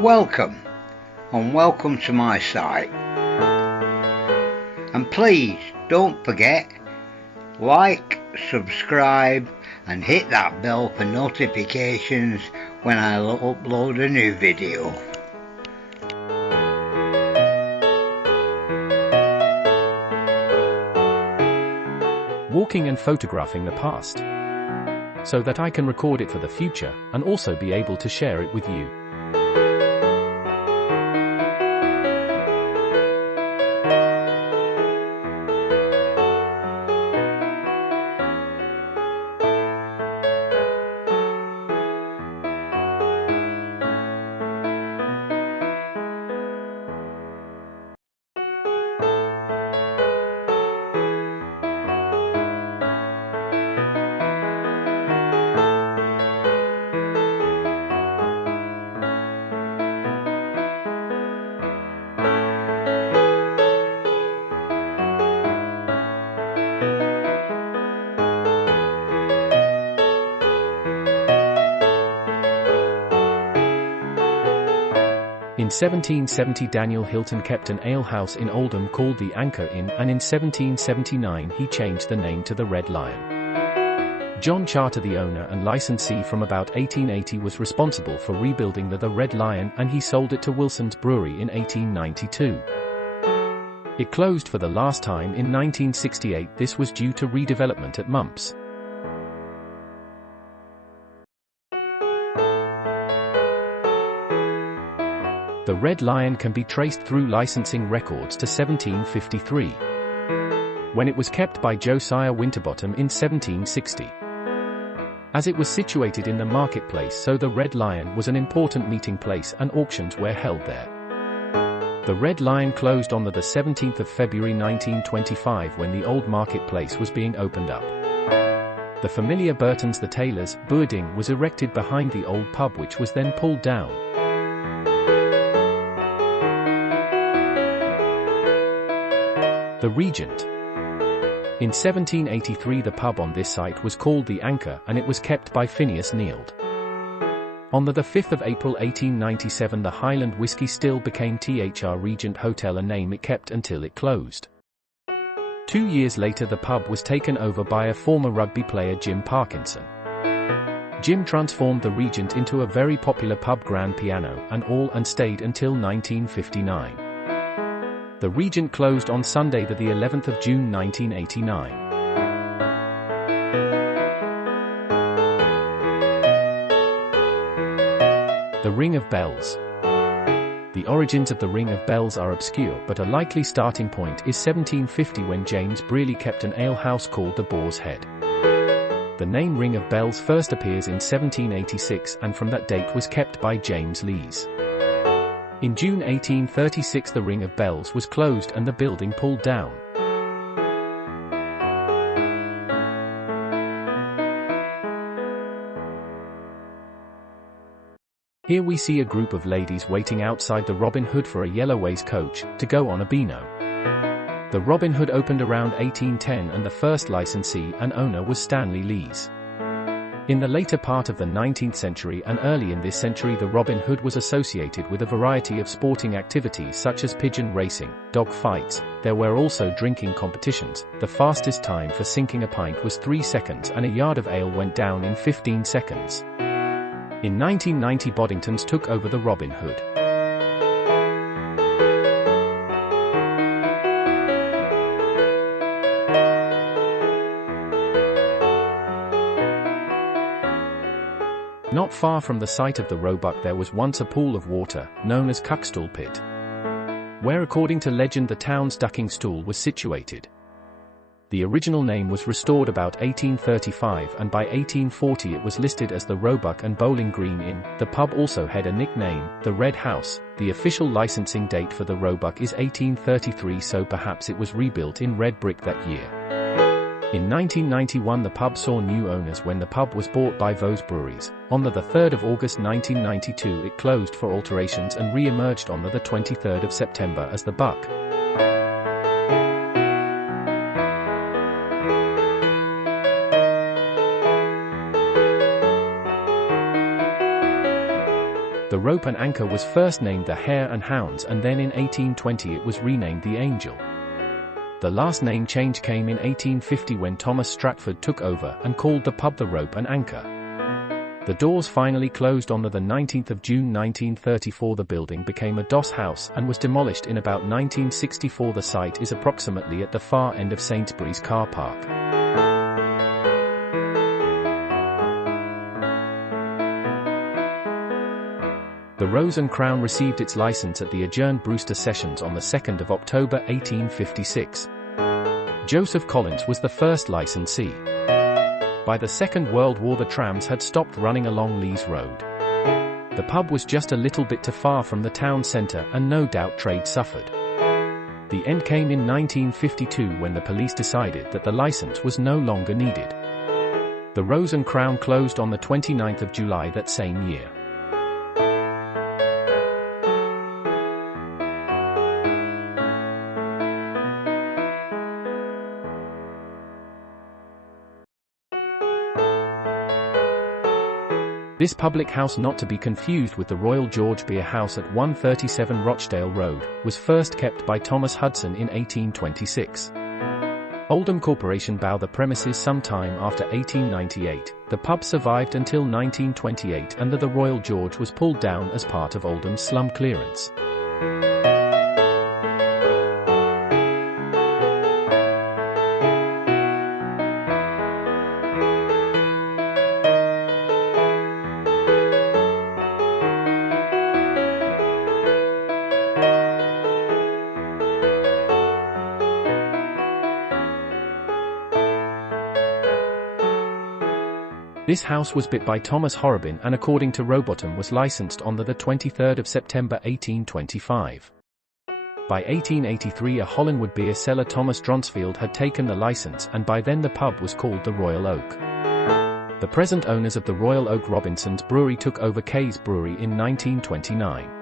Welcome and welcome to my site, and please don't forget, like, subscribe and hit that bell for notifications when I upload a new video. Walking and photographing the past, so that I can record it for the future and also be able to share it with you. In 1770 Daniel Hilton kept an alehouse in Oldham called the Anchor Inn, and in 1779 he changed the name to the Red Lion. John Charter, the owner and licensee from about 1880, was responsible for rebuilding the Red Lion, and he sold it to Wilson's Brewery in 1892. It closed for the last time in 1968. This was due to redevelopment at Mumps. The Red Lion can be traced through licensing records to 1753, when it was kept by Josiah Winterbottom in 1760. As it was situated in the marketplace, so the Red Lion was an important meeting place and auctions were held there. The Red Lion closed on the 17th of February 1925 when the old marketplace was being opened up. The familiar Burton's the Tailor's building was erected behind the old pub, which was then pulled down. The Regent. In 1783 the pub on this site was called the Anchor, and it was kept by Phineas Neild. On the 5th of April 1897 the Highland Whiskey Still became THR Regent Hotel, a name it kept until it closed. 2 years later the pub was taken over by a former rugby player, Jim Parkinson. Jim transformed the Regent into a very popular pub, grand piano and all, and stayed until 1959. The Regent closed on Sunday the 11th of June 1989. The Ring of Bells. The origins of the Ring of Bells are obscure, but a likely starting point is 1750 when James Brearley kept an alehouse called the Boar's Head. The name Ring of Bells first appears in 1786 and from that date was kept by James Lees. In June 1836 the Ring of Bells was closed and the building pulled down. Here we see a group of ladies waiting outside the Robin Hood for a Yellowways coach to go on a Beano. The Robin Hood opened around 1810 and the first licensee and owner was Stanley Lees. In the later part of the 19th century and early in this century the Robin Hood was associated with a variety of sporting activities such as pigeon racing, dog fights. There were also drinking competitions. The fastest time for sinking a pint was 3 seconds and a yard of ale went down in 15 seconds. In 1990 Boddington's took over the Robin Hood. Not far from the site of the Roebuck there was once a pool of water, known as Cuckstool Pit, where according to legend the town's ducking stool was situated. The original name was restored about 1835 and by 1840 it was listed as the Roebuck and Bowling Green Inn. The pub also had a nickname, the Red House. The official licensing date for the Roebuck is 1833, so perhaps it was rebuilt in red brick that year. In 1991 the pub saw new owners when the pub was bought by Vos Breweries. On the 3rd of August 1992 it closed for alterations and re-emerged on the 23rd of September as the Buck. The Rope and Anchor was first named the Hare and Hounds, and then in 1820 it was renamed the Angel. The last name change came in 1850 when Thomas Stratford took over and called the pub the Rope and Anchor. The doors finally closed on the 19th of June 1934. The building became a doss house and was demolished in about 1964. The site is approximately at the far end of Sainsbury's car park. The Rose and Crown received its license at the adjourned Brewster Sessions on the 2nd of October 1856. Joseph Collins was the first licensee. By the Second World War the trams had stopped running along Lees Road. The pub was just a little bit too far from the town centre, and no doubt trade suffered. The end came in 1952 when the police decided that the license was no longer needed. The Rose and Crown closed on the 29th of July that same year. This public house, not to be confused with the Royal George Beer House at 137 Rochdale Road, was first kept by Thomas Hudson in 1826. Oldham Corporation bought the premises sometime after 1898. The pub survived until 1928, and the Royal George was pulled down as part of Oldham's slum clearance. This house was built by Thomas Horrobin and, according to Rowbottom, was licensed on the 23rd of September 1825. By 1883 a Hollinwood beer seller, Thomas Dronsfield, had taken the license, and by then the pub was called the Royal Oak. The present owners of the Royal Oak, Robinson's Brewery, took over Kay's Brewery in 1929.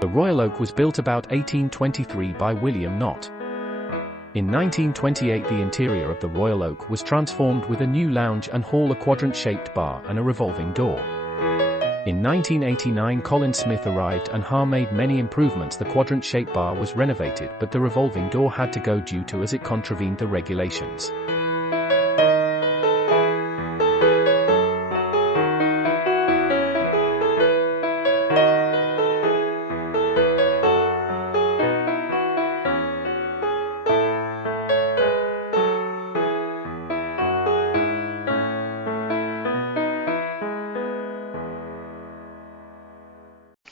The Royal Oak was built about 1823 by William Knott. In 1928 the interior of the Royal Oak was transformed with a new lounge and hall, a quadrant-shaped bar and a revolving door. In 1989 Colin Smith arrived and made many improvements. The quadrant-shaped bar was renovated, but the revolving door had to go due to as it contravened the regulations.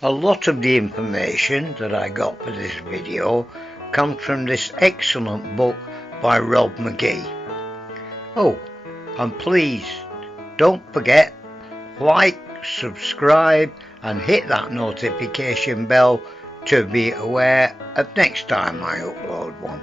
A lot of the information that I got for this video comes from this excellent book by Rob McGee. Oh, and please don't forget, like, subscribe and hit that notification bell to be aware of next time I upload one.